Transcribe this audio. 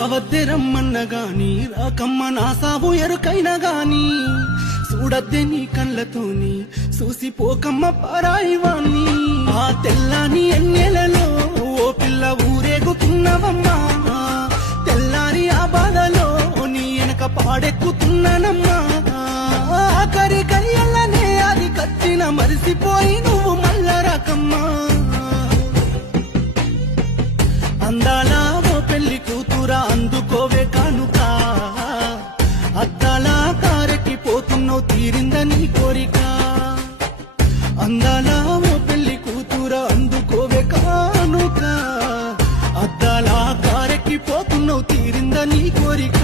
రావద్దే రమ్మన్న గాని రాకమ్మ నా సాగు ఎరుకైనా గాని చూడద్దే నీ కళ్ళతోని చూసిపోకమ్మ పరాయివాణ్ణి ఆ తెల్లాని ఎన్నెలలో ఓ పిల్ల ఊరేగుతున్నవమ్మా తెల్లారి ఆ బాధలో నీ వెనక పాడెక్కుతున్నానమ్మా ఆఖరి కయ్యల్లనే అది కచ్చిన మరిసిపోయి నువ్వు మల్ల రకమ్మా అందాల ఓ పెళ్లి కూతురా అందుకోవే కానుక అద్దాల కారెక్కి పోతున్నావు తీరిందా నీ కోరిక అందాల ఓ పెళ్లి కూతురా అందుకోవే కానుక అద్దాల కారెక్కి పోతున్నావు తీరిందా నీ కోరిక